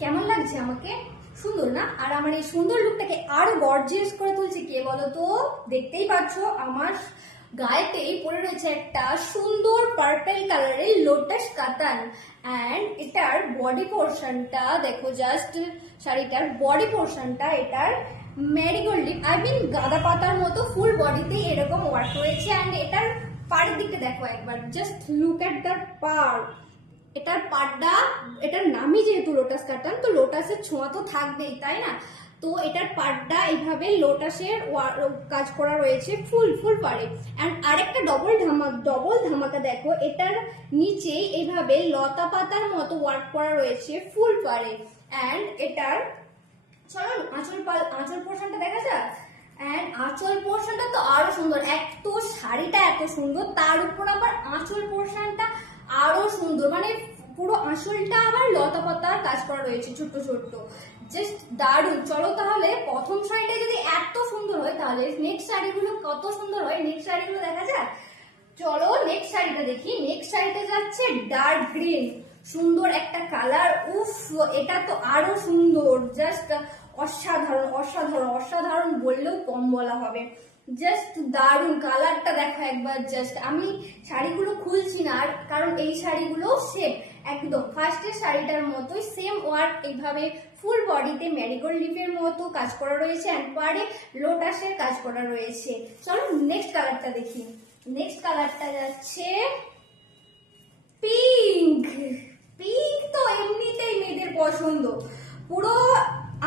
কেমন লাগছে আমাকে? সুন্দর না? আর আমার এই সুন্দর লুকটাকে আরো গর্জিয়াস করে তুলছে কে বলো তো? দেখতেই পাচ্ছ আমার গায়েতেই পরে রয়েছে একটা সুন্দর পার্পল কালারের লোটাস কাতান। অ্যান্ড এটার বডি পোর্শনটা দেখো, জাস্ট শাড়িটার বডি পোর্শনটা এটার ম্যারিগোল্ড লিফ, আই মিন গাঁদা পাতার মতো ফুল বডিতে এরকম ওয়ার্ক রয়েছে। অ্যান্ড এটার পাড়ের দিকটা দেখো একবার, জাস্ট লুক এট দ্য পাড়। এটার পাড়টা, এটার নামই যেহেতু লোটাস কাটান, তো লোটাসের ছোঁয়া তো থাকবেই, তাই না? তো এটার পাড়টা এইভাবে লোটাসের কাজ করা রয়েছে ফুল ফুল পাড়ে। অ্যান্ড আরেকটা ডবল ধামাকা দেখো, এটার নিচে এইভাবে লতা পাতার মতো ওয়ার্ক করা রয়েছে ফুল পাড়ে। অ্যান্ড এটার চলো আঁচল পোর্শনটা দেখা যাক। অ্যান্ড আঁচল পোর্শনটা তো আরো সুন্দর, এক তো শাড়িটা এত সুন্দর, তার উপর আবার আঁচল পোর্শনটা আরো সুন্দর, মানে পুরো আঁচলটা আবার লতা পাতার কাজ করা রয়েছে ছোট্ট ছোট্ট, জাস্ট দারুণ। চলো তাহলে প্রথম শাড়িটা যদি এত সুন্দর হয়, তাহলে নেক্সট শাড়িগুলো কত সুন্দর হয়, নেক্সট শাড়িগুলো দেখা যাক। চলো নেক্সট শাড়িটা দেখি। নেক্সট শাড়িটা যাচ্ছে ডার্ক গ্রিন, সুন্দর একটা কালার। উফ, এটা তো আরো সুন্দর, জাস্ট অসাধারণ অসাধারণ অসাধারণ বললেও কম বলা হবে। জাস্ট দারুণ কালারটা দেখো একবার। জাস্ট আমি শাড়িগুলো খুলছি না, আর কারণ এই শাড়িগুলো সেম একদম ফার্স্টের শাড়িটার মতোই সেম ওয়ার্ক, এইভাবে ফুল বডিতে ম্যারিগোল্ড লিফের মতো কাজ করা রয়েছে, অ্যান্ড পাড়ে লোটাসের কাজ করা রয়েছে। চলো নেক্সট কালারটা দেখি। নেক্সট কালারটা যাচ্ছে পিঙ্ক। পিঙ্ক তো এমনিতেই মেয়েদের পছন্দ, পুরো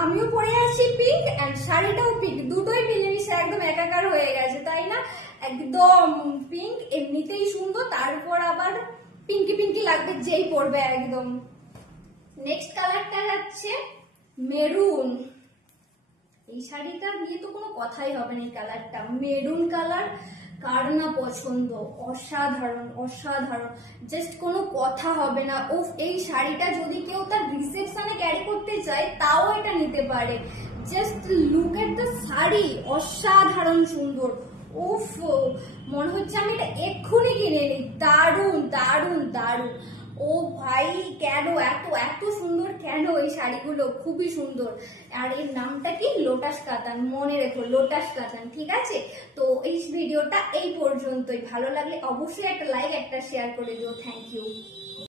আমিও পরে আছি পিঙ্ক, এন্ড শাড়িটাও পিঙ্ক, দুটোই মিলেমিশে একদম একাকার হয়ে গেছে, তাই না? একদম পিঙ্ক এমনিতেই সুন্দর, তারপর আবার পিঙ্কি পিঙ্কি লাগবে যেই পরবে একদম। নেক্সট কালারটা যাচ্ছে মেরুন। এই শাড়িটা নিয়ে তো কোনো কথাই হবে না, এই কালারটা মেরুন কালার কার না পছন্দ, অসাধারণ অসাধারণ, জাস্ট কোনো কথা হবে না। উফ, এই শাড়িটা যদি কেউ তার রিসেপশনে ক্যারি করতে চায় তাও এটা নিতে পারে। Just look at the sari, অসাধারণ সুন্দর। উফ, মনে হচ্ছে আমি এটা এক্ষুনি কিনে নিই, দারুণ দারুণ দারুণ। ও ভাই, কেন এত এত সুন্দর কেন এই শাড়িগুলো, খুবই সুন্দর। আর এর নামটা কি? লোটাস কাতান, মনে রেখো লোটাস কাতান, ঠিক আছে? তো এই ভিডিওটা এই পর্যন্তই, ভালো লাগলে অবশ্যই একটা লাইক একটা শেয়ার করে দিও। Thank you.